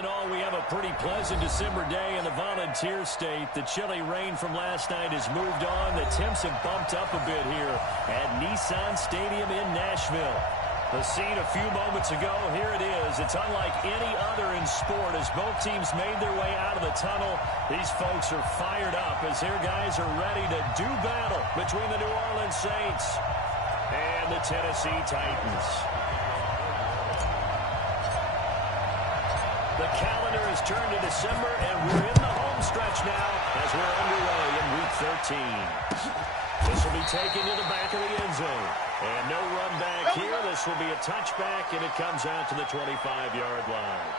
in all, we have a pretty pleasant December day in the Volunteer State. The chilly rain from last night has moved on. The temps have bumped up a bit here at Nissan Stadium in Nashville. The scene a few moments ago, here it is. It's unlike any other in sport as both teams made their way out of the tunnel. These folks are fired up as their guys are ready to do battle between the New Orleans Saints and the Tennessee Titans. The calendar has turned to December, and we're in the home stretch now as we're underway in Week 13. This will be taken to the back of the end zone. And no run back here. This will be a touchback, and it comes out to the 25-yard line.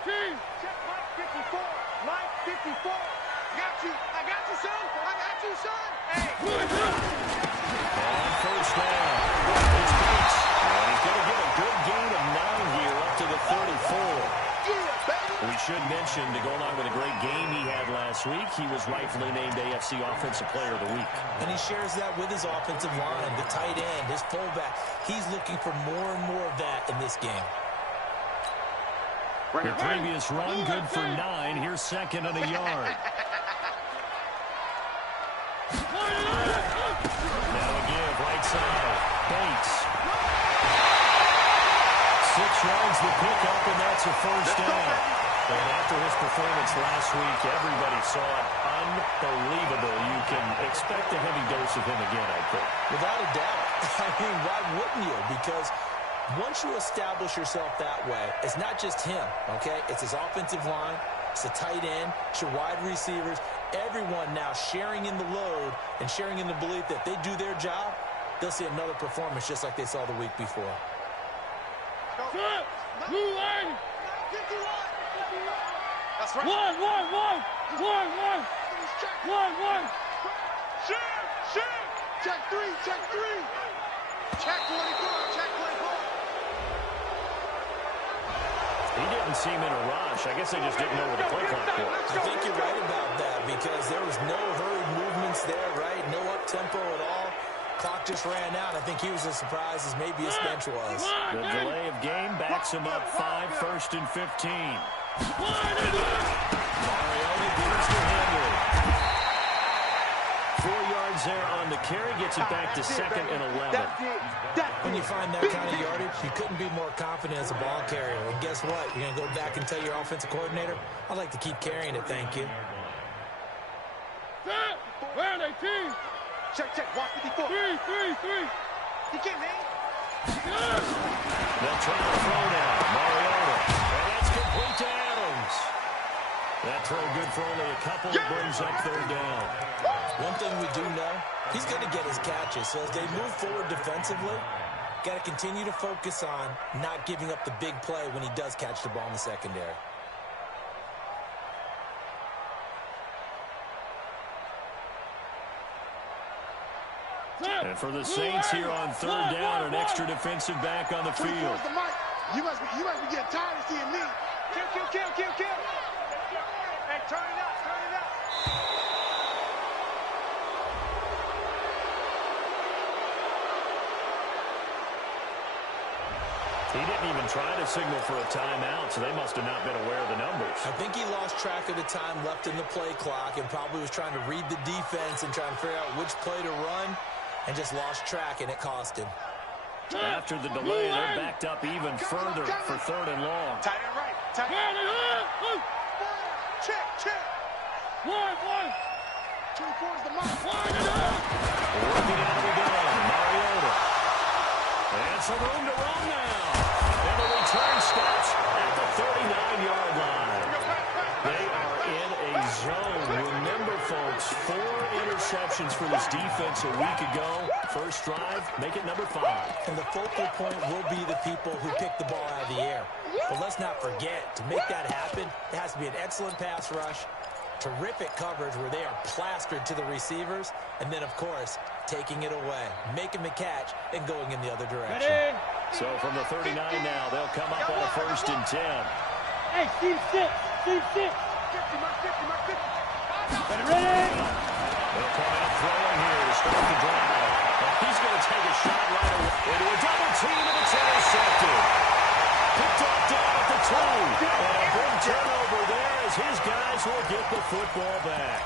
Check Mike 54. Mike 54. Got you. I got you, son. I got you, son. Hey. On first down. It's Bates. And he's going to get a good gain of 9 here up to the 34. Yeah, baby. We should mention, to go along with a great game he had last week, he was rightfully named AFC Offensive Player of the Week. And he shares that with his offensive line, the tight end, his fullback. He's looking for more and more of that in this game. The previous run, good for 9. Here's second and a yard. Now a give, right side. Bates. 6 yards the pickup, and that's a first down. And after his performance last week, everybody saw it. Unbelievable. You can expect a heavy dose of him again, I think. Without a doubt. I mean, why wouldn't you? Because once you establish yourself that way, it's not just him, okay? It's his offensive line, it's the tight end, it's your wide receivers, everyone now sharing in the load and sharing in the belief that they do their job, they'll see another performance just like they saw the week before. Good. Blue line. 51. That's right. One. Check 3. Check 24. Check 24. He didn't seem in a rush. I guess they just didn't know where the play clock was. I think you're right about that because there was no hurried movements there, right? No up-tempo at all. Clock just ran out. I think he was as surprised as maybe his bench was. The delay of game backs him up 5, 1st and 15. Mariota gives to Henry. 4 yards there on the carry, gets it back to 2nd and 11. When you find that kind of yardage, you couldn't be more confident as a ball carrier. And guess what? You're going to go back and tell your offensive coordinator, I'd like to keep carrying it, thank you. Check. 154. 3. He can't hang. They'll try to throw now. Mariota. And that's complete to Adams. That throw good for only a couple. It brings up 3rd down. One thing we do know, he's going to get his catches. So as they move forward defensively, got to continue to focus on not giving up the big play when he does catch the ball in the secondary. And for the Saints here on 3rd down, an extra defensive back on the field. You must be getting tired of seeing me. Kill. Hey, turn it up. He didn't even try to signal for a timeout, so they must have not been aware of the numbers. I think he lost track of the time left in the play clock and probably was trying to read the defense and trying to figure out which play to run and just lost track, and it cost him. After the delay, they're backed up even further for 3rd and long. Tight end right. Tight end. Check. 24 is the mark. Working out of the gun, Mariota. And some room to run now. And the return stops at the 39-yard line. They are in a zone. Remember, folks, 4 interceptions for this defense a week ago. First drive, make it number 5. And the focal point will be the people who pick the ball out of the air. But let's not forget, to make that happen, it has to be an excellent pass rush Terrific coverage where they are plastered to the receivers. And then, of course, taking it away, making the catch, and going in the other direction. So from the 39 now, they'll come up on a 1st and 10. Hey, team 6. Team 6. 50, my 50, my 50. Ready? They'll come out throwing here to start the drive. And he's going to take a shot right away into a double team, and it's intercepted. Picked up down at the 2. And a big turnover there as his guys will get the football back.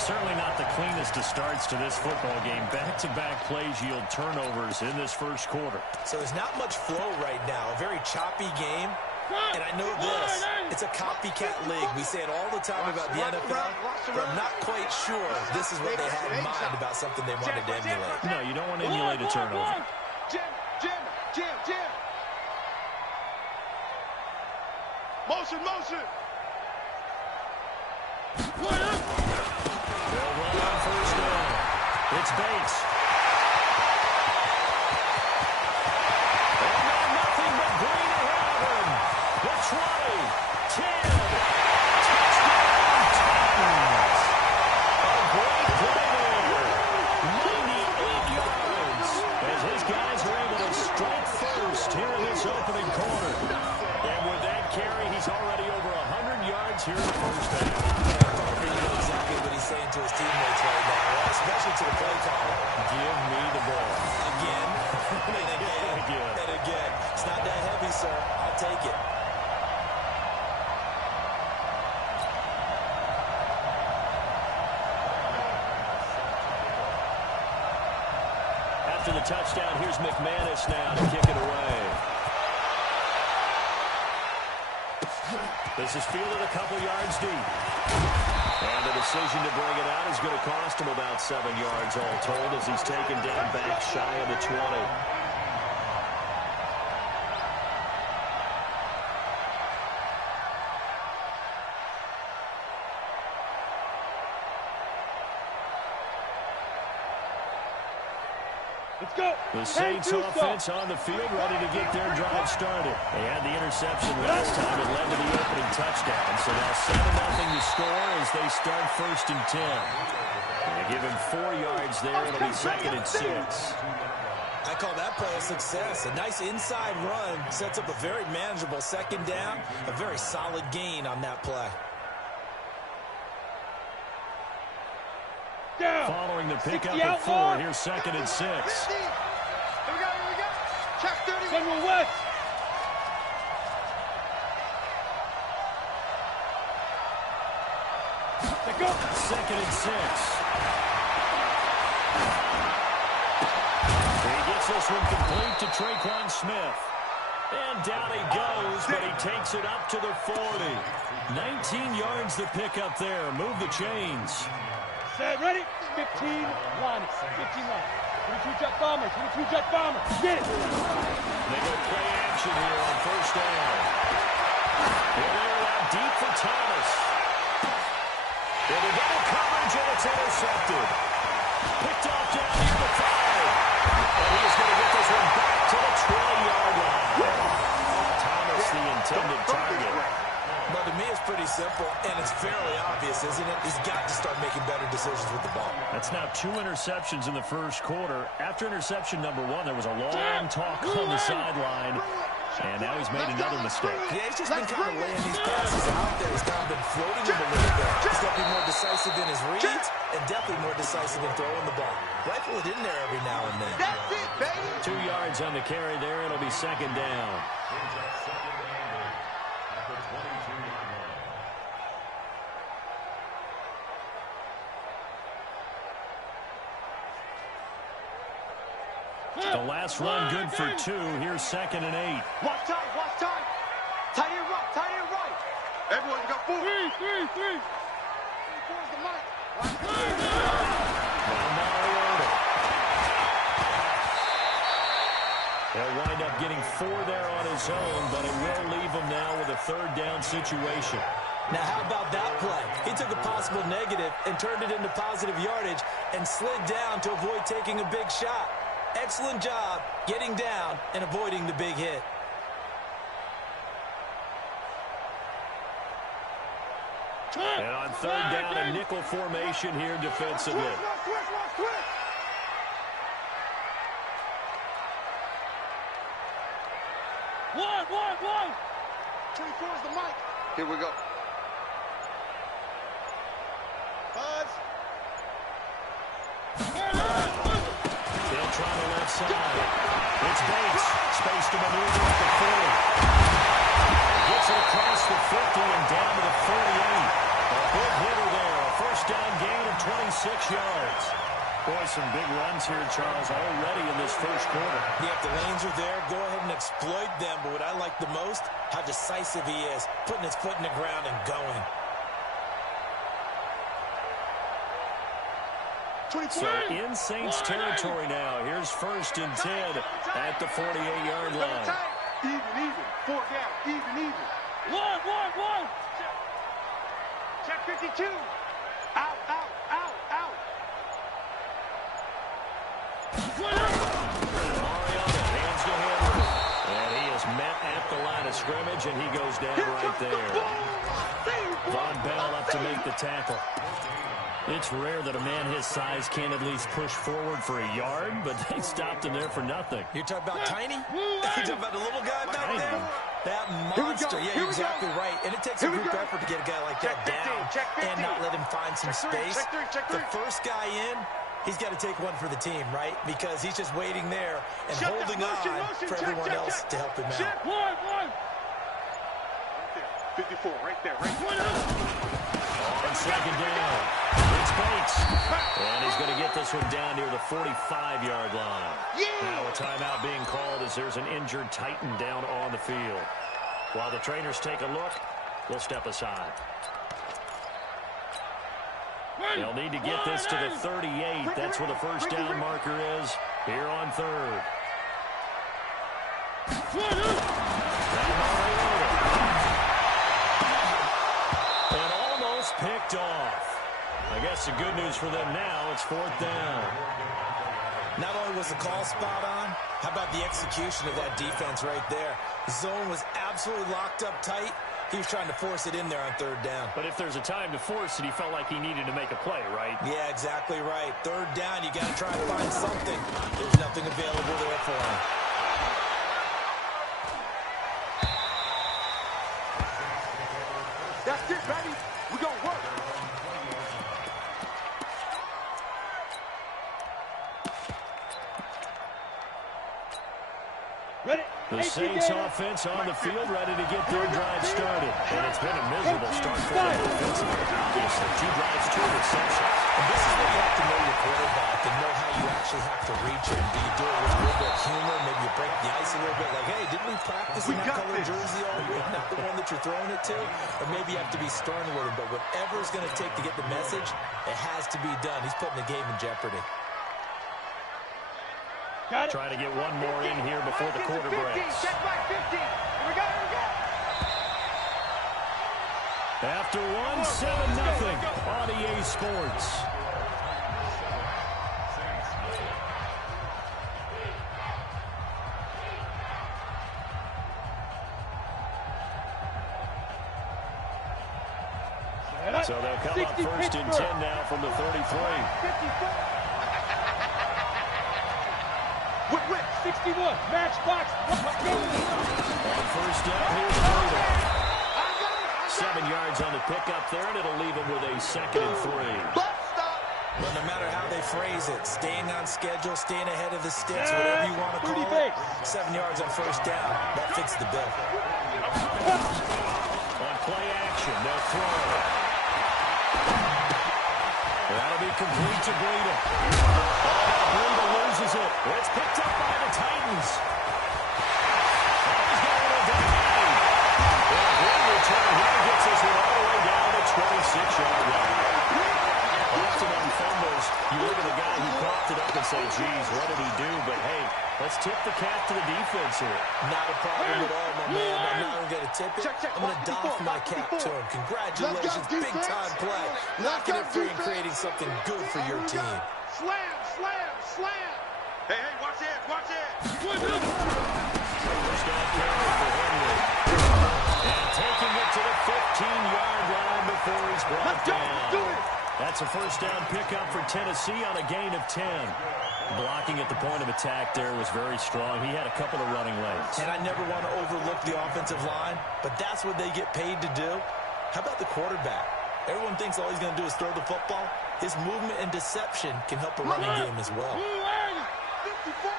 Certainly not the cleanest of starts to this football game. Back-to-back plays yield turnovers in this first quarter. So there's not much flow right now. A very choppy game. And I know this. It's a copycat league. We say it all the time about the NFL, but I'm not quite sure this is what they had in mind about something they wanted to emulate. No, you don't want to emulate a turnover. Jim. Motion. They'll run on 1st down. It's Bates. And now nothing but green ahead of him. The 20, 10, touchdown Titans. A great play there. 98 yards as his guys are able to strike first here in this opening quarter. And with that carry, he's already over 100 yards here in the first half. Saying to his teammates right now, especially to the play caller, give me the ball. Again, and again. It's not that heavy, sir. I'll take it. After the touchdown, here's McManus now to kick it away. This is fielded a couple yards deep. And the decision to bring it out is going to cost him about 7 yards all told as he's taken down back shy of the 20. Let's go. The Saints offense on the field, ready to get their drive started. They had the interception last time. It led to the opening touchdown. So now 7-0 to score as they start 1st and 10. They give him 4 yards there. It'll be 2nd and 6. I call that play a success. A nice inside run sets up a very manageable 2nd down. A very solid gain on that play. Following the pickup of 4, here's 2nd and 6. Here we go. Check 30. General West. Let's go. 2nd and 6. He gets this one complete to Traquan Smith. And down he goes, but he takes it up to the 40. 19 yards the pickup there. Move the chains. Set, ready? 15 line. 15 line. 22 jet bomber. 22 jet bomber. Get it. They go play action here on 1st down. They're out deep for Thomas. They're the double coverage, and it's intercepted. Picked off down near the 5. And he is going to get this one back to the 20-yard line. Thomas, the intended target. But to me, it's pretty simple, and it's fairly obvious, isn't it? He's got to start making better decisions with the ball. That's now 2 interceptions in the first quarter. After interception number 1, there was a long talk on the sideline, and now he's made another mistake. Yeah, he's just been kind of laying these passes out there. He's kind of been floating them a little bit. He's got to be more decisive in his reads and definitely more decisive in throwing the ball. Rifle it in there every now and then. That's it, baby. 2 yards on the carry there. It'll be 2nd down. The last run good for 2. Here's 2nd and 8. Watch time. Tight end right. Everyone got 4. 3. 3 towards the mic. Now Mariota. They'll wind up getting 4 there on his own, but it will leave him now with a 3rd down situation. Now, how about that play? He took a possible negative and turned it into positive yardage and slid down to avoid taking a big shot. Excellent job getting down and avoiding the big hit. And on third down and nickel formation here defensively. One. 24 is the mic. Here we go. Buzz. They'll try the left side. It's Bates. Space to maneuver at the 40. Gets it across the 50 and down to the 48. A big hitter there. A first down gain of 26 yards. Boy, some big runs here, Charles, already in this first quarter. Yeah, if the lanes are there, go ahead and exploit them. But what I like the most, how decisive he is, putting his foot in the ground and going. So in Saints territory now. Here's 1st and 10 at the 48-yard line. Even. 4 down. Even. One. Check 52. Out. Mariota hands to Henry. And he is met at the line of scrimmage, and he goes down right there. Von Bell up to make the tackle. It's rare that a man his size can't at least push forward for a yard, but they stopped him there for nothing. You're talking about Tiny? You're talking about the little guy back there? That monster. Yeah, you're exactly right. And it takes a group effort to get a guy like that down and not let him find some space. The first guy in, he's got to take one for the team, right? Because he's just waiting there and holding on for everyone else to help him out. One. 54, right there. On second down, it's Bates. And he's going to get this one down near the 45-yard line. Now a timeout being called as there's an injured Titan down on the field. While the trainers take a look, we'll step aside. They'll need to get this to the 38. That's where the first down marker is here on 3rd. And almost picked off. I guess the good news for them now, it's 4th down. Not only was the call spot on, how about the execution of that defense right there? The zone was absolutely locked up tight. He was trying to force it in there on 3rd down. But if there's a time to force it, he felt like he needed to make a play, right? Yeah, exactly right. 3rd down, you got to try to find something. There's nothing available there for him. That's it, baby. We're going to work. Ready? The Saints offense on the field, ready to get their drive started. And it's been a miserable start for them defensively. Obviously, 2 drives, 2 interceptions. And this is where you have to know your quarterback and know how you actually have to reach him. Do you do it with a little bit of humor? Maybe you break the ice a little bit. Like, hey, didn't we practice in that color jersey all week? Not the one that you're throwing it to? Or maybe you have to be stern with him. But whatever it's going to take to get the message, it has to be done. He's putting the game in jeopardy. Trying to get one more in here before the quarter breaks. Check back 50. Here we go. After 1-7-0 on EA Sports. So they'll come up 1st and 10 now from the 33. 61, matchbox. On 1st down, here's Gotw. 7 yards on the pickup there, and it'll leave him with a 2nd and 3. But no matter how they phrase it, staying on schedule, staying ahead of the sticks, whatever you want to call it, 7 yards on 1st down, that fits the bill. On play action, they'll throw. That'll be complete to Breida. Breida loses it. It's picked up by the Titans. He's got it down. And a great return here gets us all the way down to 26-yard line. Often on fumbles, you look at the guy who propped it up and say, geez, what did he do? But hey, let's tip the cap to the defense here. Not a problem at all, my man. I'm not going to tip it. I'm going to doff my cap to him. Congratulations, big-time play. Knocking it free and creating something good for your team. Slam. Hey, watch it. First down carry for Henry. And taking it to the 15-yard line before before he's brought down. That's a first down pickup for Tennessee on a gain of 10. Blocking at the point of attack there was very strong. He had a couple of running lanes. And I never want to overlook the offensive line, but that's what they get paid to do. How about the quarterback? Everyone thinks all he's going to do is throw the football. His movement and deception can help a running game as well. 54.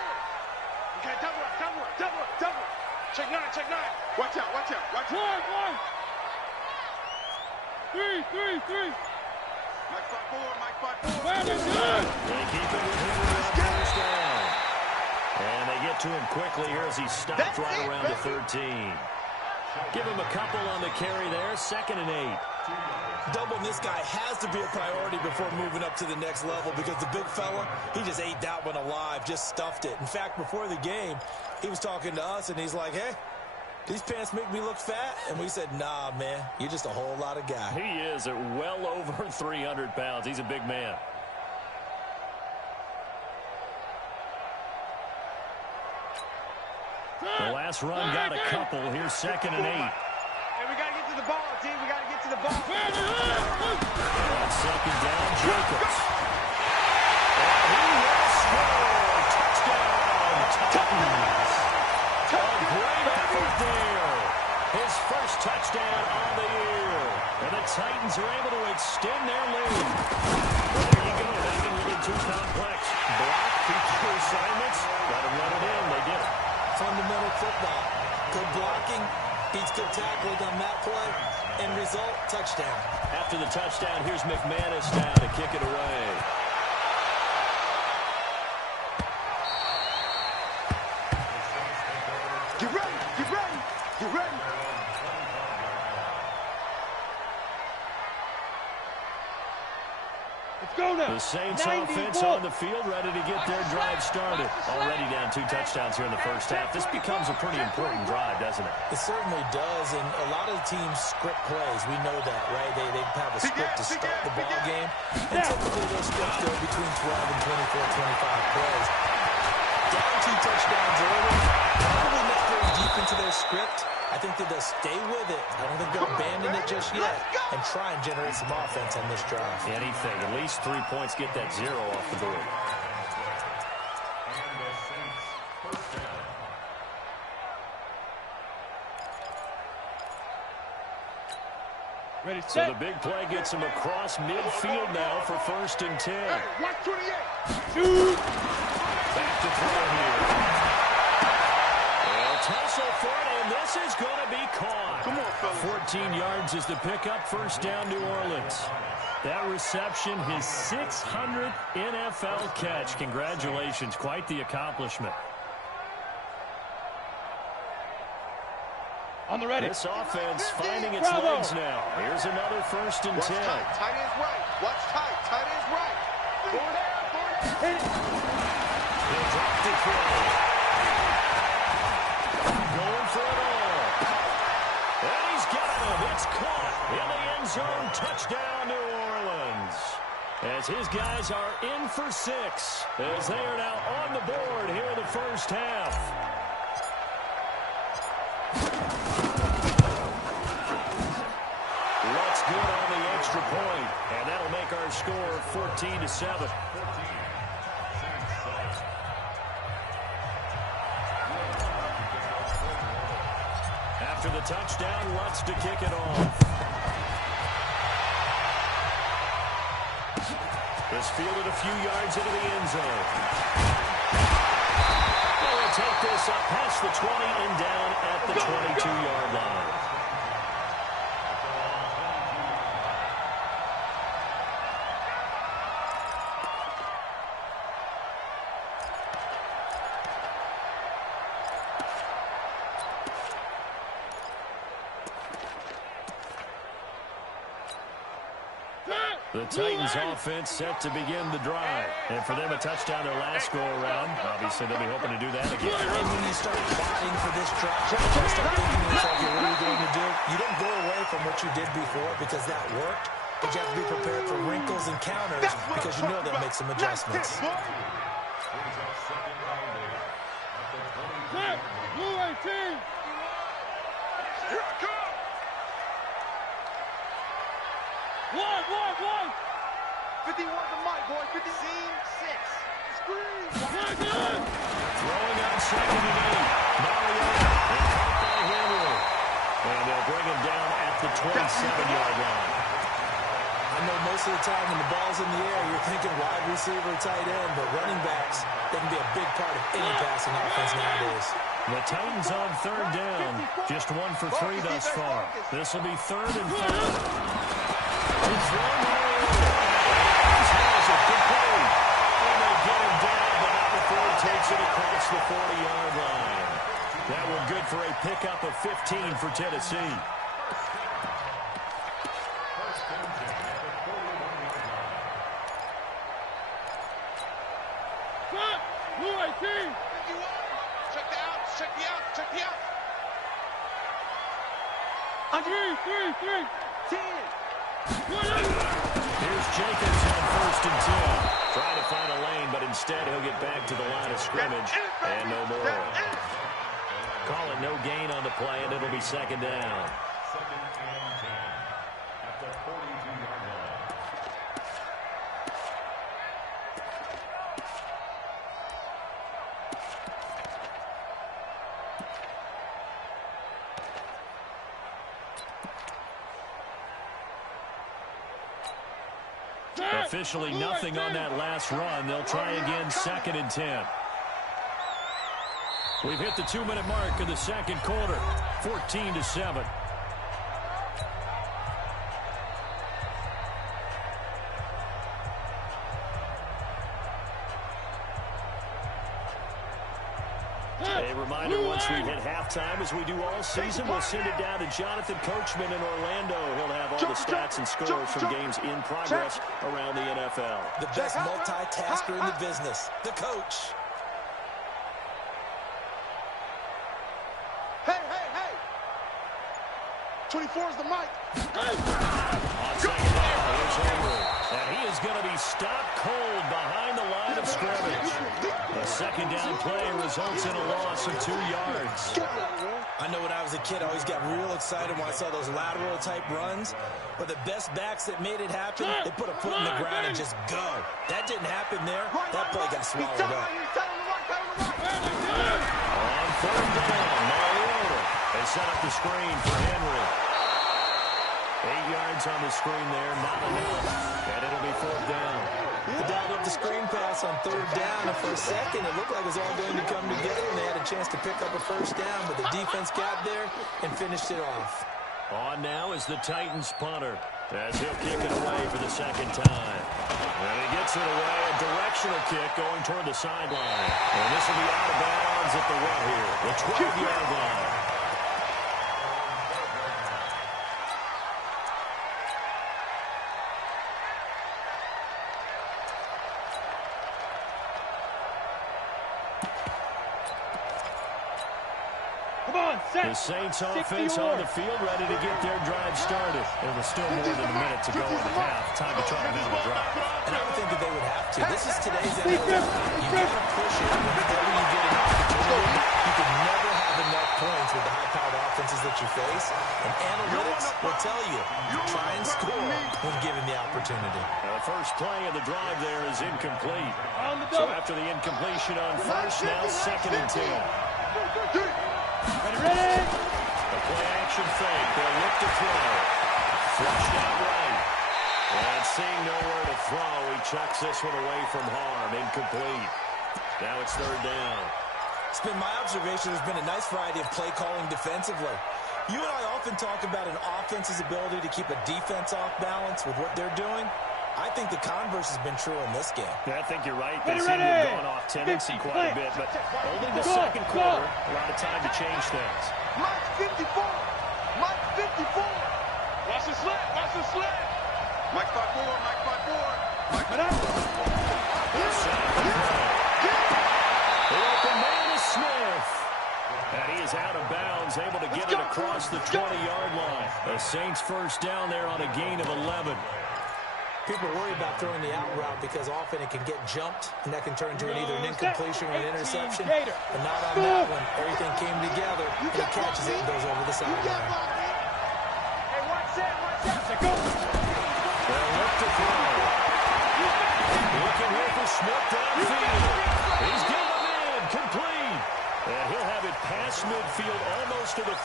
Okay, double up. Check nine. Watch out. One. Three. Mike 5-4. They keep it with him on first down. And they get to him quickly here as he stopped right around the 13. Give him a couple on the carry there. 2nd and 8. Doubling this guy has to be a priority before moving up to the next level because the big fella, he just ate that one alive, just stuffed it. In fact, before the game, he was talking to us, and he's like, hey, these pants make me look fat? And we said, nah, man, you're just a whole lot of guy. He is at well over 300 pounds. He's a big man. The last run got a couple. Here's 2nd and 8. Hey, we got to get to the ball, team. We got to get to the ball. On 2nd down, Jacobs. And he will score. Touchdown, Titans. A great effort there. His first touchdown on the year. And the Titans are able to extend their lead. Well, there you go. Making it too complex. Block, feature assignments. Let him run it in. They did it. Fundamental football. Good blocking, beats good tackling on that play. End result, touchdown. After the touchdown, here's McManus now to kick it away. Get ready. Let's go now. The Saints 94. offense on the field, ready to get their drive started. Already down 2 touchdowns here in the first half. This becomes a pretty important drive, doesn't it? It certainly does, and a lot of teams script plays. We know that, right? They have a script to start the ball game, and typically those scripts go between 12 and 24, 25 plays. Down 2 touchdowns early, probably not very deep into their script. I think that they'll stay with it. I don't think they'll abandon it just yet and try and generate some offense on this drive. Anything. At least 3 points. Get that 0 off the board. Ready, So set. the big play gets him across midfield now for 1st and 10. Watch 28. Shoot. Back to throw here. They'll tussle for it, and this is going to be caught. Come on, fellas. 14 yards is the pickup. First down, New Orleans. That reception, his 600th NFL catch. Congratulations. Quite the accomplishment. On the ready. This offense finding its Bravo. legs now. Here's another 1st and 10. Watch tight. Tight end's right. Watch tight. Tight end's right. Four down. Hit it. He'll drop the throw. Going for it all. And he's got him. It's caught in the end zone. Touchdown, New Orleans. As his guys are in for 6. As they are now on the board here in the first half. Looks good on the extra point. And that'll make our score 14-7. After the touchdown, Lutz to kick it off. Is fielded a few yards into the end zone. They will take this up past the 20 and down at the 22-yard line. The Titans offense set to begin the drive. And for them, a touchdown their last go-around. Obviously, they'll be hoping to do that again. And when you start plotting for this drive, you start thinking to yourself, what are you going to do? You don't go away from what you did before because that worked, but you have to be prepared for wrinkles and counters because you know they'll make some adjustments. Set. Blue 18. Here I come. One. 51 the mic, boy. 50. Scene 6. Screen. Throwing on 2nd and 8. Mariota and caught by Henry. And they'll bring him down at the 27-yard line. I know most of the time when the ball's in the air, you're thinking wide receiver, tight end, but running backs, they can be a big part of any passing offense nowadays. The Titans on 3rd down. Just 1 for 3 thus far. This will be 3rd and 5. He's thrown Mariota. Has it. Good play. And they get him down, but not before he takes it across the 40-yard line. That one good for a pickup of 15 for Tennessee. Check the out. 3. 10. Here's Jacobs on 1st and 10. Trying to find a lane, but instead he'll get back to the line of scrimmage. And no more. Call it no gain on the play, and it'll be 2nd down. Officially nothing on that last run. They'll try again 2nd and 10. We've hit the 2-minute mark of the 2nd quarter. 14-7. A reminder, once we hit halftime, as we do all season, we'll send it down to Jonathan Coachman in Orlando. He'll have all the stats and scores from games in progress around the NFL. The best multitasker in the business, the coach. Hey. 24 is the mic. On 2nd down, here's Henry. And he is going to be stopped cold behind the line of scrimmage. The 2nd down play results in a loss of 2 yards. I know when I was a kid, I always got real excited when I saw those lateral-type runs. But the best backs that made it happen, they put a foot in the ground and just go. That didn't happen there. That play got swallowed up. On 3rd down, Mariota has set up the screen for Henry. 8 yards on the screen there, not enough. And it'll be 4th down. They dialed up the screen pass on 3rd down, and for a second, it looked like it was all going to come together, and they had a chance to pick up a 1st down, but the defense got there and finished it off. On now is the Titans punter, as he'll kick it away for the 2nd time. And he gets it away, a directional kick going toward the sideline. And this will be out of bounds at the what here? The 12-yard line. The Saints offense on the field, ready to get their drive started. There was still more than a minute to go in the half. Time to try to mount a drive. And I would think that they would have to. This is today's NFL. You got to push it whenever you get an opportunity. You can never have enough points with the high-powered offenses that you face. And analytics will tell you, try and score when given the opportunity. The first play of the drive there is incomplete. So after the incompletion on 1st, now 2nd and 10. Ready? A play-action fake. They'll look to throw. Flushed out right. And seeing nowhere to throw, he chucks this one away from harm. Incomplete. Now it's 3rd down. It's been my observation there's been a nice variety of play calling defensively. You and I often talk about an offense's ability to keep a defense off balance with what they're doing. I think the converse has been true in this game. Yeah, I think you're right. They seem to have gone off tendency quite a bit, but only the 2nd quarter, a lot of time to change things. Mike 54. Mike 54. Watch the slant. Mike 5-4. Mike 5-4. Mike 5-4. The open man is Smith. And he is out of bounds, able to get it across the 20-yard line. The Saints 1st down there on a gain of 11. People worry about throwing the out route because often it can get jumped, and that can turn into either an incompletion or an interception. But not on that one. Everything came together, and he catches it and goes over the sideline. Hey, watch that. Go.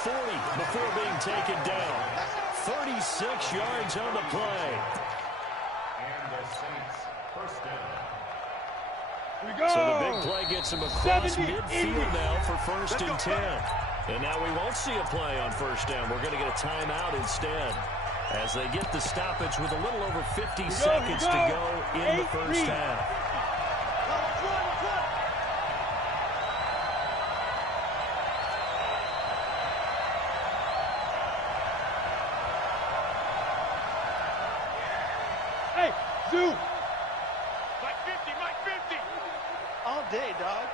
40 before being taken down. 36 yards on the play. And the Saints first down. So the big play gets him across midfield now for first and 10. And now we won't see a play on first down. We're going to get a timeout instead as they get the stoppage with a little over 50 seconds to go in the first half. Hey, Zoo! Mike 50, Mike 50! All day, dog.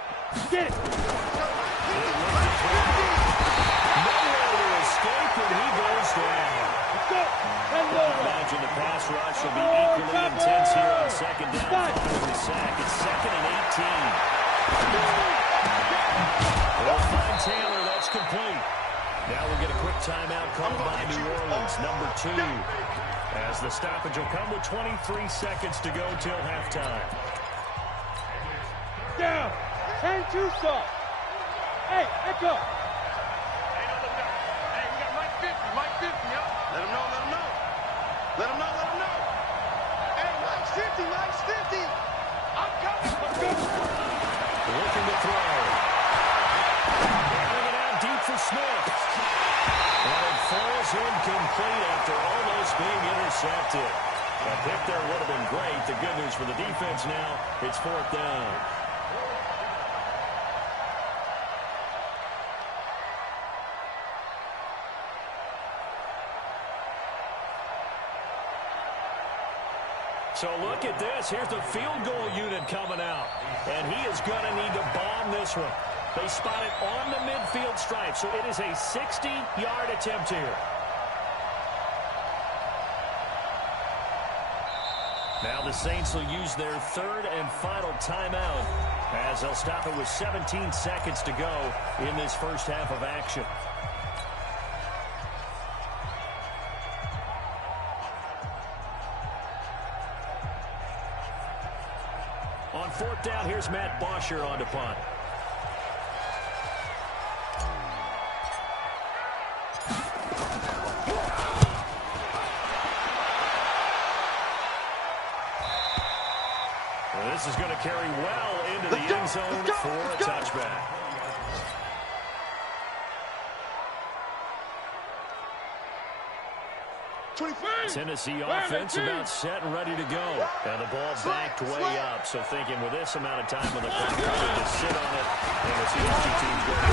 Get it! Nowhere to escape, and he goes down. Let's go! Hello, Imagine the pass rush will be equally intense here on second down following the sack. It's 2nd and 18. They'll find Taylor. That's complete. Now we'll get a quick timeout called by New Orleans, number 2. As the stoppage will come with 23 seconds to go till halftime. down! 10-2 stop! Hey, Echo! Hey, no, look down. Hey, we got Mike 50, Mike 50, yo. Let him know, let him know. Let him know, let him know. Hey, Mike's 50, Mike's 50. I'm coming. Let's go. Looking to throw. Running it out deep for Smith. And it falls incomplete after almost being intercepted. A pick there would have been great. The good news for the defense now, it's 4th down. So look at this. Here's the field goal unit coming out. And he is going to need to bomb this one. They spot it on the midfield stripe. So it is a 60-yard attempt here. Now the Saints will use their 3rd and final timeout as they'll stop it with 17 seconds to go in this first half of action. On 4th down, here's Matt Bosher on to punt. Well, this is going to carry well into the end zone for a touchback. Tennessee offense about set and ready to go. And the ball backed way up. So thinking with this amount of time on the clock, to sit on it and we'll see those two teams go. I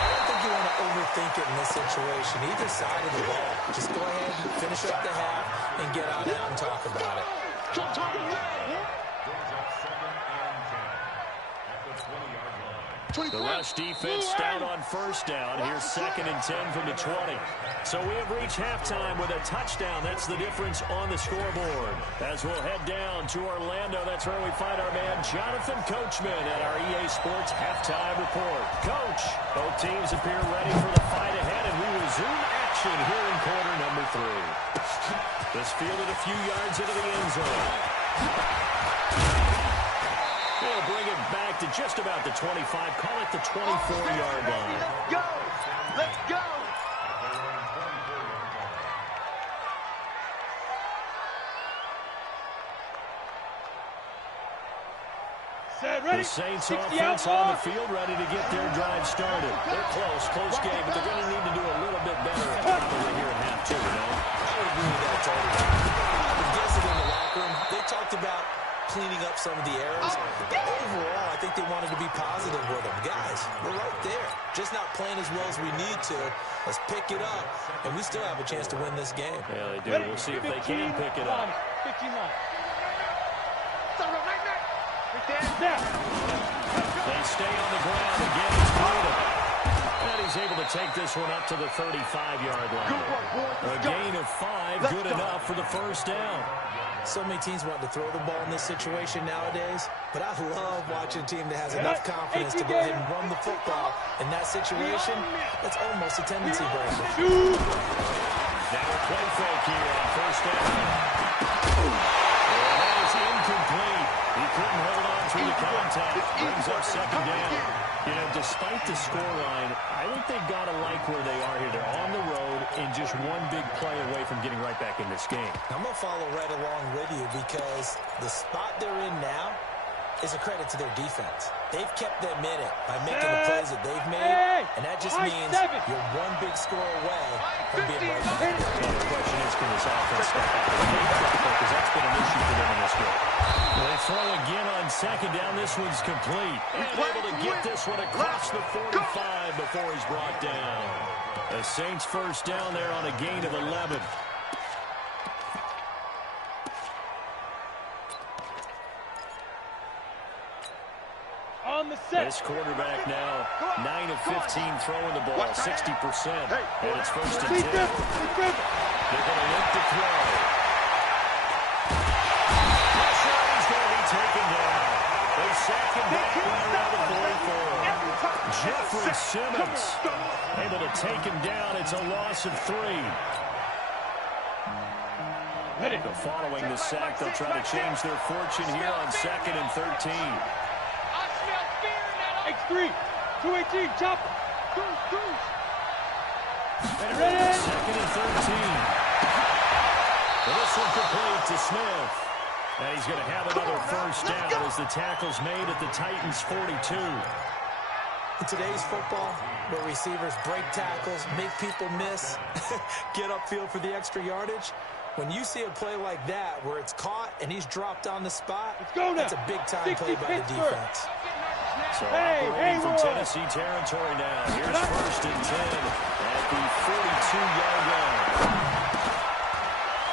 don't think you want to overthink it in this situation. Either side of the ball. Just go ahead, finish up the half, and get out and talk about it. Brings up 2nd and 10 at the 20-yard line. The rush defense stout on 1st down. Here's 2nd and 10 from the 20. So we have reached halftime with a touchdown. That's the difference on the scoreboard. As we'll head down to Orlando, that's where we find our man Jonathan Coachman at our EA Sports Halftime Report. Coach, both teams appear ready for the fight ahead, and we resume action here in quarter number 3. This fielded a few yards into the end zone. They'll bring it back to just about the 25. Call it the 24-yard line. Let's go. Let's go. The Saints offense on the field ready to get their drive started. They're close game, but they're going to need to do a little bit better probably here at half 2, you know? I would agree with that totally. I guess in the locker room, they talked about cleaning up some of the errors. But overall, I think they wanted to be positive with them. Guys, we're right there. Just not playing as well as we need to. Let's pick it up, and we still have a chance to win this game. Yeah, they do. We'll see if they can pick it up. 15 line. They stay on the ground. Again, it's Gotw. And he's able to take this one up to the 35-yard line. A gain of 5, good enough for the 1st down. So many teams want to throw the ball in this situation nowadays, but I love watching a team that has enough confidence to go ahead and run the football. In that situation, that's almost a tendency breaker. Now a play fake here on 1st down. And that is incomplete. He couldn't hold on through the contact. Brings up 2nd down. You know, despite the scoreline, I think they've got to like where they are here. They're on the road and just one big play away from getting right back in this game. I'm going to follow right along with you because the spot they're in now is a credit to their defense. They've kept them in it by making the plays that they've made, and that just means you're one big score away from being right back. The question is, can this offense step up the plate because that's been an issue for them in this game. They throw again on second down. This one's complete. And able to get this one across the 45 before he's brought down. The Saints first down there on a gain of 11. On the set. This quarterback now 9 of 15 throwing the ball, 60%. And it's first and 10. They're going to look to throw. Taken down. They sack him back right around the 44. Jeffrey Simmons able to take him down. It's a loss of 3. Following the sack, they'll try to change their fortune here on 2nd and 13. X3, 218, chopper. Ready. 2nd and 13. This one complete to Smith. And he's going to have another first down as the tackle's made at the Titans' 42. In today's football, where receivers break tackles, make people miss, get upfield for the extra yardage, when you see a play like that where it's caught and he's dropped on the spot, that's a big-time play by the defense. So operating from Tennessee territory now. Here's first and 10 at the 42-yard line.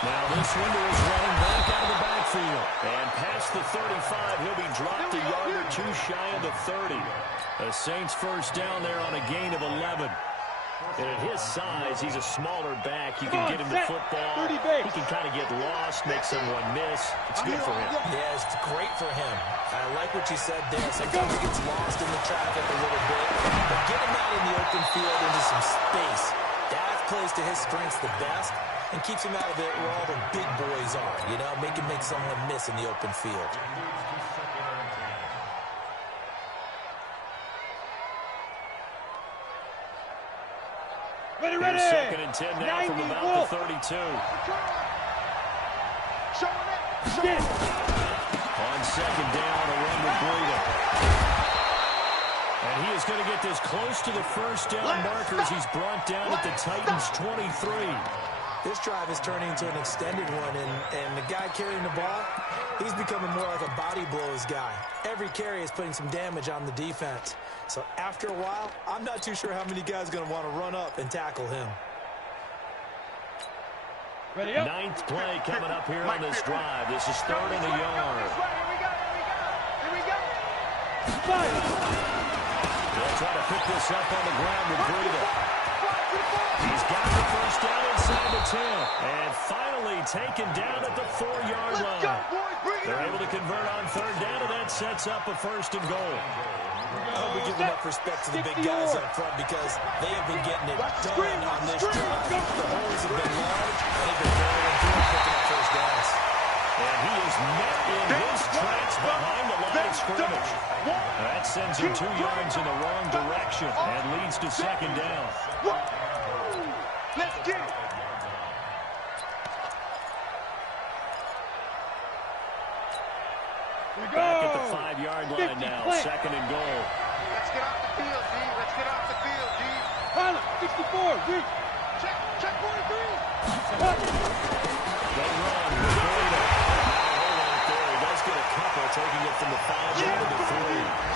Now this window is running back out of the backfield. And past the 35, he'll be dropped a yard or two shy of the 30. The Saints first down there on a gain of 11. And at his size, he's a smaller back. You can get him the football. He can kind of get lost, make someone miss. It's good for him. Yeah, it's great for him. I like what you said there. Sometimes he gets lost in the traffic a little bit. But get him out in the open field into some space. That plays to his strengths the best. And keeps him out of it where all the big boys are, you know, make someone miss in the open field. Ready. Here's 2nd and 10 now from about the 32. On 2nd down, a run with Gotw. And he is going to get this close to the first down markers. He's brought down at the Titans' 23. This drive is turning into an extended one, and the guy carrying the ball, he's becoming more like a body blows guy. Every carry is putting some damage on the defense. So after a while, I'm not too sure how many guys are going to want to run up and tackle him. Ready up. 9th play coming up here on this drive. This is 3rd and a yard. Here we go. They'll try to pick this up on the ground with Gotw. He's got the first down inside the 10. And finally taken down at the 4-yard line. They're able to convert on 3rd down, and that sets up a 1st and goal. I hope we give enough respect to the big guys up front because they have been getting it done on this drive. The holes have been large, and they've been barreling through picking up first downs. And he is met in his tracks behind the line of scrimmage. That sends him 2 yards in the wrong direction and leads to 2nd down. Let's get it. Back at the 5-yard line now, 2nd and goal. Let's get off the field, D. Let's get off the field, D. Pilot, 64, D. Check 43. They run with Gotw. Hold out there. He does get a couple, taking it from the 5 down to the 3.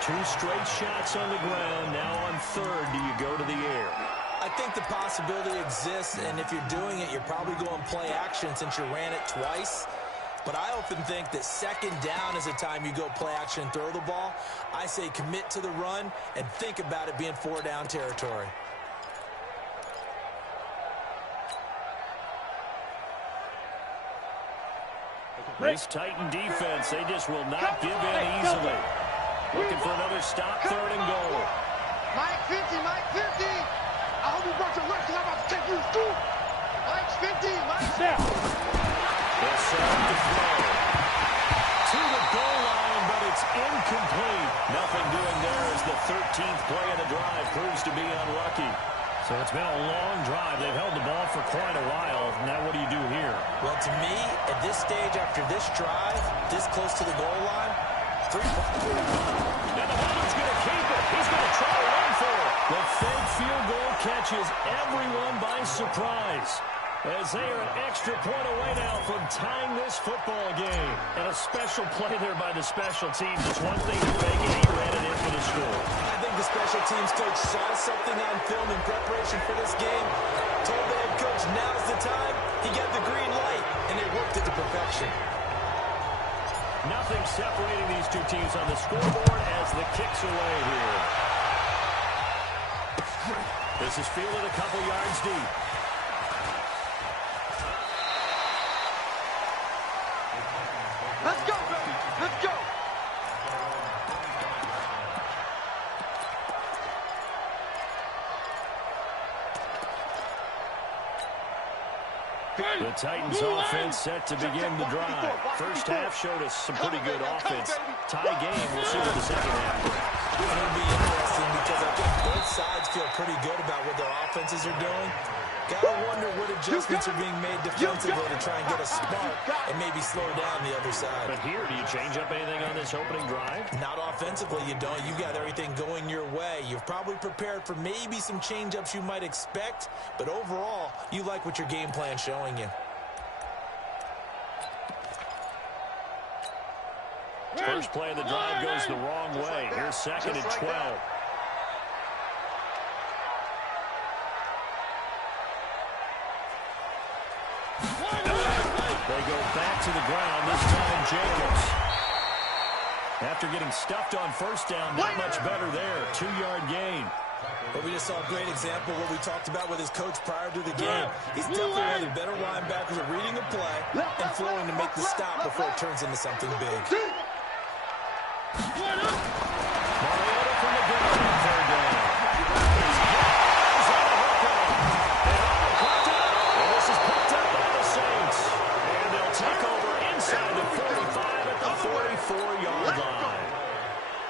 2 straight shots on the ground. Now on 3rd, do you go to the air? I think the possibility exists, and if you're doing it, you're probably going play action since you ran it twice. But I often think that 2nd down is the time you go play action and throw the ball. I say commit to the run and think about it being 4-down territory. This Titan defense, they just will not give in easily. Looking for another stop, 3rd and goal. Mike 50, Mike 50. I hope you brought your lunch because I'm about to take you to school. Mike's 50, Mike's Snap. They'll set up the throw. To the goal line, but it's incomplete. Nothing doing there as 18th play of the drive proves to be unlucky. So it's been a long drive. They've held the ball for quite a while. Now what do you do here? Well, to me, at this stage, after this drive, this close to the goal line, 3 points. And the Madden's going to keep it. He's going to try to run for it. The fake field goal catches everyone by surprise, as they are an extra point away now from tying this football game. And a special play there by the special teams. It's one thing to fake it. He ran it in for the score. I think the special teams coach saw something on film in preparation for this game, told the head coach now's the time. He got the green light, and they worked it to perfection. Nothing separating these two teams on the scoreboard as the kick's away here. This is fielded a couple yards deep. Let's go, baby. Let's go. The Titans offense set to begin the drive. First half showed us some pretty good offense. Tie game, we'll see what the second half brings. It'll be interesting because I think both sides feel pretty good about what their offenses are doing. Gotta wonder what adjustments are being made defensively to try and get a spark and maybe slow down the other side. But here, do you change up anything on this opening drive? Not offensively, you don't. You got everything going your way. You've probably prepared for maybe some change-ups you might expect, but overall, you like what your game plan's showing you. First play of the drive goes the wrong way. Here's second and 12. They go back to the ground, this time Jacobs. After getting stuffed on first down, not much better there. 2-yard gain. But we just saw a great example of what we talked about with his coach prior to the game. He's definitely one of the better linebackers at reading a play and flowing to make the stop before it turns into something big. Mariota from the gun on third down. And this is picked up by the Saints. And they'll take over inside the 45 at the 44-yard line.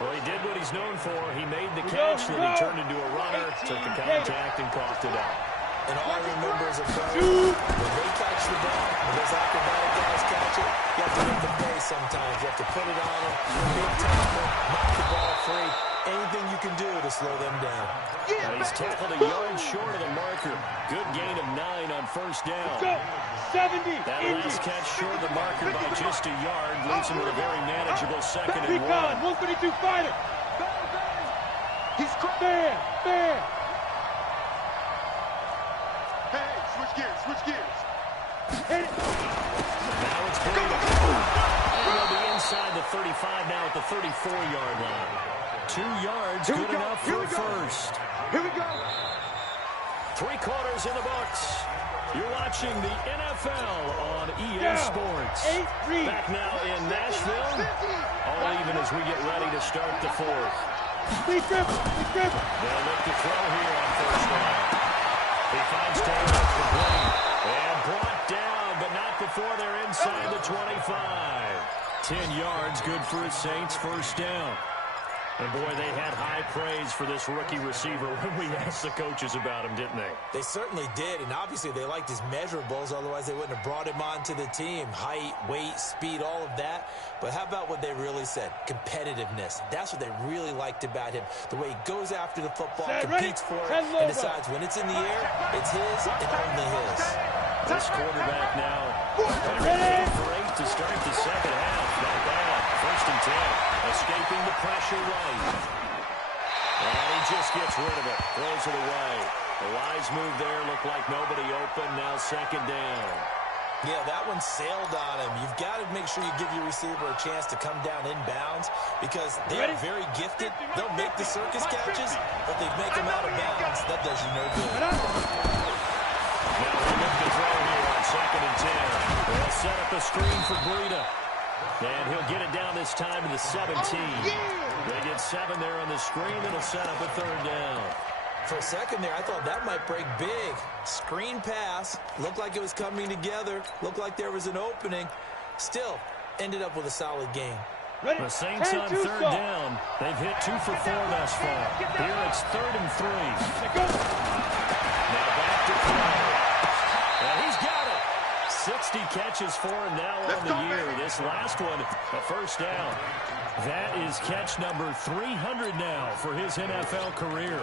Well, he did what he's known for. He made the catch, then he turned into a runner, took the contact, and coughed it out. And all I remember as a player, when they catch the ball, when those acrobatic guys catch it, you have to make them pay sometimes. You have to put it on them, big tackle, knock the ball free. Anything you can do to slow them down. He's tackled a yard short of the marker. Good gain of 9 on first down. Go. 70. That last catch short of the marker by just a yard leaves him with a very manageable second and 1. 132 fighter. He's Fair. Hey, switch gears. Hit it. Now it's Brady. And he'll be inside the 35 now at the 34-yard line. 2 yards, good enough for a first. Here we go. 3 quarters in the books. You're watching the NFL on EA Sports. Back now in Nashville. All even as we get ready to start the fourth. Please dribble. They'll look to throw here on first down. He finds Taylor complete. And brought down, but not before they're inside the 25. 10 yards, good for his Saints first down. And, boy, they had high praise for this rookie receiver when we asked the coaches about him, didn't they? They certainly did, and obviously they liked his measurables, otherwise they wouldn't have brought him onto the team. Height, weight, speed, all of that. But how about what they really said? Competitiveness. That's what they really liked about him. The way he goes after the football, competes for it, and decides when it's in the air, it's his and only his. This quarterback now, ready for 8 to start the second half. Not bad. First and 10. Escaping the pressure right. And he just gets rid of it. Throws it away. A wise move there. Looked like nobody open. Now second down. Yeah, that one sailed on him. You've got to make sure you give your receiver a chance to come down inbounds because they're very gifted. They'll make the circus catches, but they make them out of bounds. That does you no good. Now they look to throw here on second and 10. They'll set up a screen for Breida. And he'll get it down this time to the 17. They get 7 there on the screen. It'll set up a third down. For a second there, I thought that might break big. Screen pass. Looked like it was coming together. Looked like there was an opening. Still, ended up with a solid game. The Saints on third down. They've hit 2 for 4 thus far. Here it's 3rd and 3. Now back to throw. And he's got it. 60 catches for him now on the year. This last one, a first down. That is catch number 300 now for his NFL career.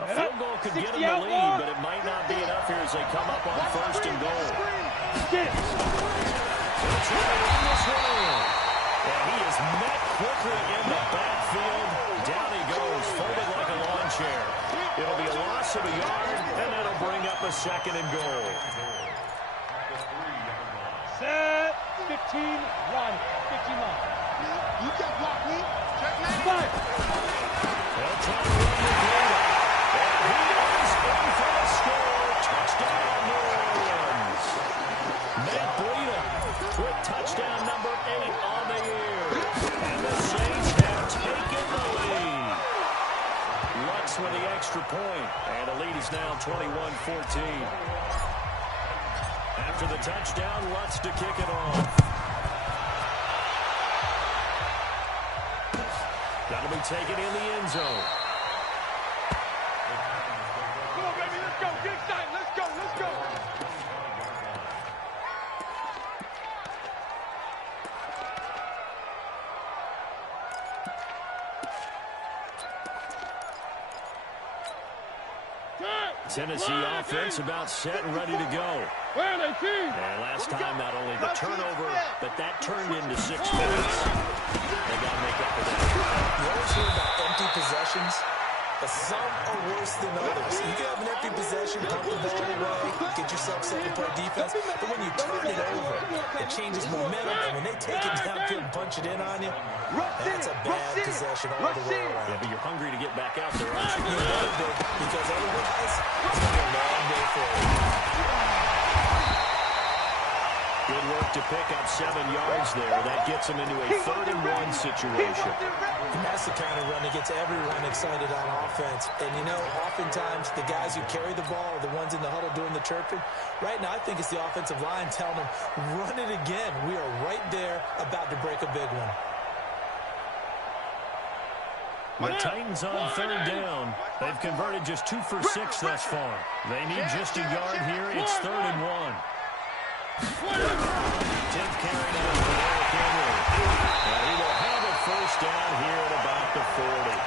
A field goal could get him the lead, but it might not be enough here as they come up on 1st and goal. They'll try to run this one in. And he is met quickly in the backfield. Down he goes, folded like a lawn chair. It'll be a loss of a yard, and that'll bring up a 2nd and goal. Set, 15, run, 59. You can't block me. Check me. They'll try to run the ball. And he is in for a score. Touchdown, New Orleans. Matt Breida with touchdown number 8 on the year. And the Saints have taken the lead. Lutz with the extra point. And the lead is now 21-14. After the touchdown, Lutz to kick it off. That'll be taken in the end zone. Come on, baby, let's go. Get excited. Let's go. Let's go. Tennessee offense about set and ready to go. Where are they, team? And last time, not only the turnover, but that turned into 6 points. They got to make up for that. You always hear about empty possessions, but some are worse than others. You can have an empty possession, pump the ball away, get yourself set to play defense, but when you turn it over, it changes momentum, and when they take it downfield and punch it in on you, that's a bad possession all the way around. Yeah, but you're hungry to get back out there, aren't you? You better be, because otherwise, it's going to be a long day for you. Good work to pick up 7 yards there. That gets them into a 3rd and 1 situation. And that's the kind of run that gets everyone excited on offense. And, you know, oftentimes the guys who carry the ball are the ones in the huddle doing the chirping. Right now, I think it's the offensive line telling them, run it again. We are right there about to break a big one. The Titans on 3rd down. They've converted just 2 for 6 thus far. They need just a yard here. It's 3rd and 1. Tim carried out for Derrick Henry. And he will have it first down here at about the 40.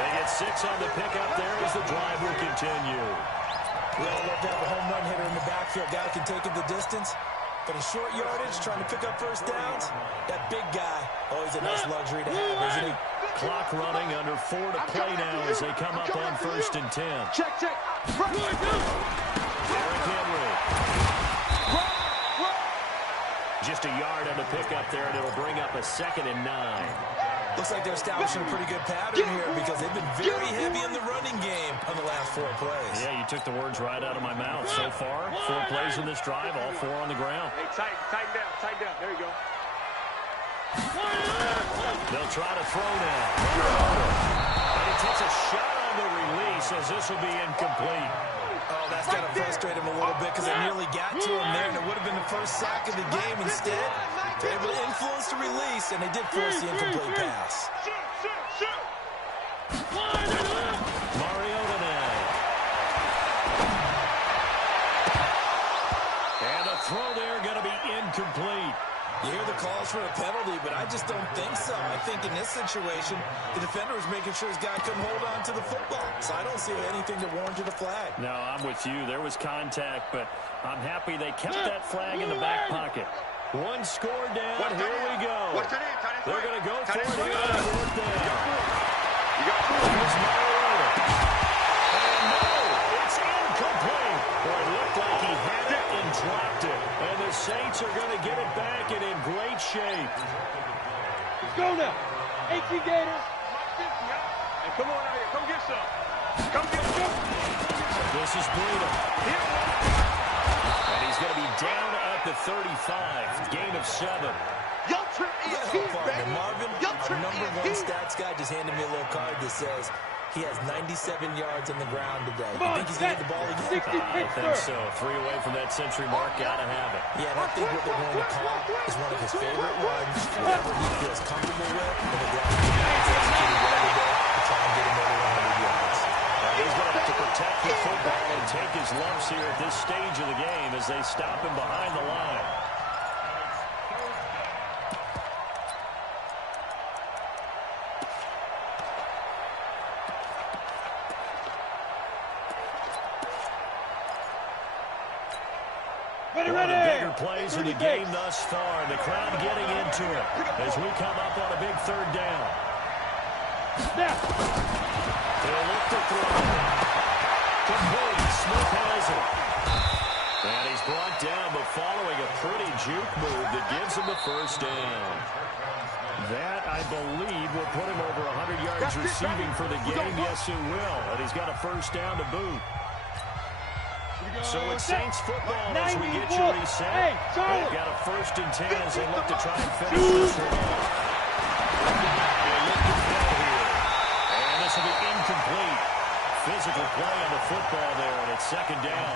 They get 6 on the pickup there as the drive will continue. We all love to have a home run hitter in the backfield. Guy can take it the distance. But in short yardage, trying to pick up first downs, that big guy, always a nice luxury to have, isn't he? Clock running, under 4 to play now as they come up on 1st and 10. Check. Derrick Henry. Just a yard on the pickup there, and it'll bring up a 2nd and 9. Looks like they're establishing a pretty good pattern here because they've been very heavy in the running game on the last 4 plays. Yeah, you took the words right out of my mouth. So far, 4 plays in this drive, all 4 on the ground. Hey, tighten down. There you go. They'll try to throw now. And he takes a shot on the release as this will be incomplete. Oh, that's got to frustrate him a little bit because they nearly got to him there, and it would have been the first sack of the game. Instead, they're able to influence the release, and they did force the incomplete pass. Mariota now. And a throw there going to be incomplete. You hear the calls for a penalty, but I just don't think so. I think in this situation, the defender was making sure his guy couldn't hold on to the football. So I don't see anything that warranted a flag. No, I'm with you. There was contact, but I'm happy they kept that flag in the back pocket. 1 score down. Here we go. They're going to go for it here on 4th down. Here's Mariota. And no, it's incomplete. Boy, it looked like he had it and dropped it. And the Saints are going to get it back and in great shape. Let's go now. 18 Gators. Hey, come on out here. Come get some. Come get some. This is Breida. And he's going to be down at the 35. Gain of 7. Yo, Trip is here, baby. Marvin, Yo, our Trip number is 1 here. stats guy just handed me a little card that says He has 97 yards on the ground today. Come on, you think he's going to get the ball again? 60 I think so. 3 away from that century mark. Gotta have it. Yeah, and I think what they're going to call is one of his favorite runs, whatever he feels comfortable with, and the ground is executed well today to try and get him over 100 yards. He's going to have to protect the football and take his lumps here at this stage of the game as they stop him behind the line. One of the bigger plays in the game thus far. The crowd getting into it as we come up on a big third down. Snap. They'll look to throw. Complete. Smith has it. And he's brought down, but following a pretty juke move that gives him the first down. That, I believe, will put him over 100 yards receiving for the game. Yes, it will. And he's got a first down to boot. So it's Saints football as we get you reset. They've got a 1st and 10 as they look to try and finish this one off. They look to throw here. And this will be incomplete. Physical play on the football there, and it's 2nd down.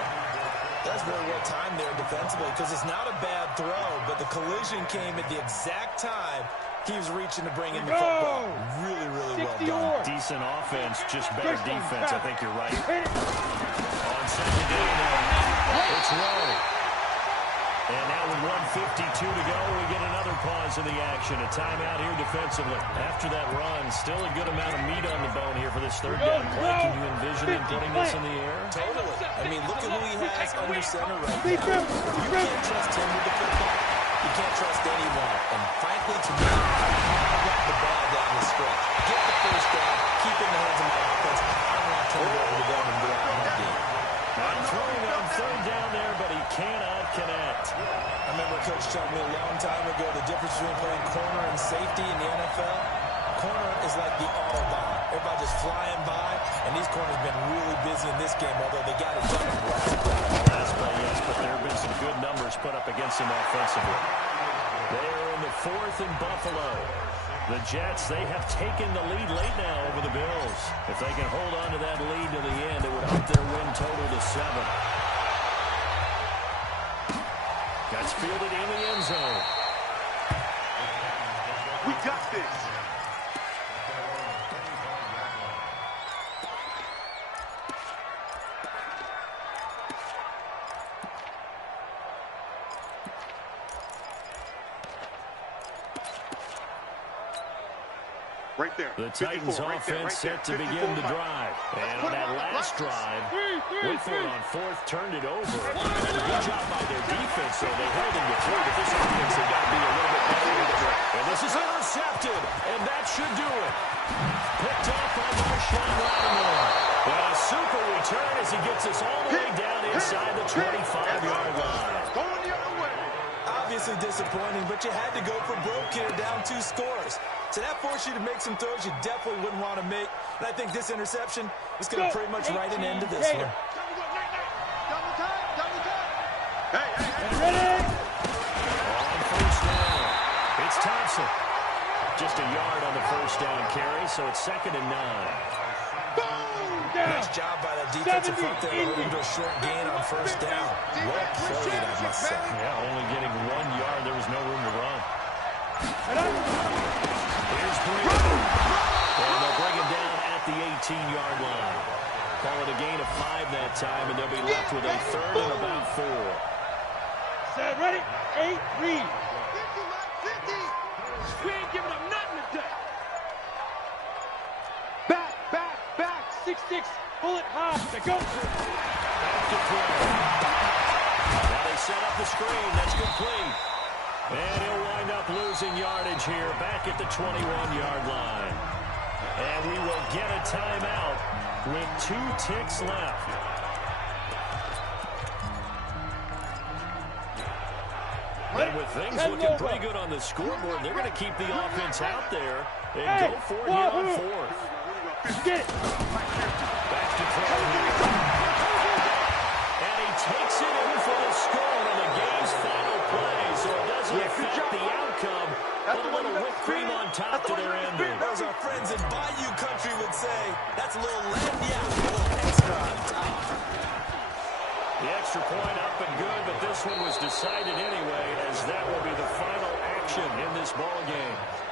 That's very well timed there defensively because it's not a bad throw, but the collision came at the exact time he was reaching to bring in the football. Really, really well done. Decent offense, just better defense. I think you're right. On 2nd down, it's Rowe. And now with 1:52 to go, we get another pause in the action. A timeout here defensively. After that run, still a good amount of meat on the bone here for this 3rd down play. Can you envision him putting this in the air? Totally. I mean, look at who he has under center right now. You can't trust him with the football. You can't trust anyone. And frankly, to me, I want the ball down the stretch. Get the 1st down. Keep in the hands of my offense. I don't want to turn it over to them and go out on the game. Throwing on 3rd down there, but he cannot connect. I remember Coach telling me a long time ago the difference between playing corner and safety in the NFL. Corner is like the Autobahn. Everybody just flying by, and these corners have been really busy in this game, although they got it done in the last play. Last play, yes, but there have been some good numbers put up against him offensively. They are in the 4th in Buffalo. The Jets, they have taken the lead late now over the Bills. If they can hold on to that lead to the end, it would up their win total to 7. That's fielded in the end zone. We got this. Right there. The Titans offense set to begin the drive. And on that last drive, went for it on 4th, turned it over. And a good job by their defense, so they held him to 3, but this offense has got to be a little bit better. And this is intercepted, and that should do it. Picked off by Marshawn Lattimore. And a super return as he gets us all the way down inside the 25-yard line. Going the other way. Obviously disappointing, but you had to go for broke here, down 2 scores. So that forced you to make some throws you definitely wouldn't want to make. And I think this interception is going to pretty much write an end to this one. Double time. Hey. Ready? On 1st down, it's Thompson. Just a yard on the 1st down carry, so it's 2nd and 9. Nice job by that defensive front there, holding to a short gain on 1st down. Well played, I must say. Yeah, only getting 1 yard. There was no room to run. Here's Breeden. And they'll bring him down at the 18-yard line. Call it a gain of 5 that time, and they'll be left with a 3rd and about 4. Set, ready? 8, read. 50. We ain't giving up nothing today. Back. 6-6. Bullet high. To go. Back to throw. Now they set up the screen. That's complete. And he'll wind up losing yardage here back at the 21-yard line. And we will get a timeout with 2 ticks left. And with things looking pretty good on the scoreboard, they're going to keep the offense out there and go for it here on 4th. Get it. Back to throw here. And he takes it in for the score on the game's final play, so it doesn't affect the outcome, but a little whipped cream on top to their ending. As our friends in Bayou Country would say, That's a little left, yeah, a little extra on top. The extra point up and good, but this one was decided anyway, as that will be the final action in this ball game.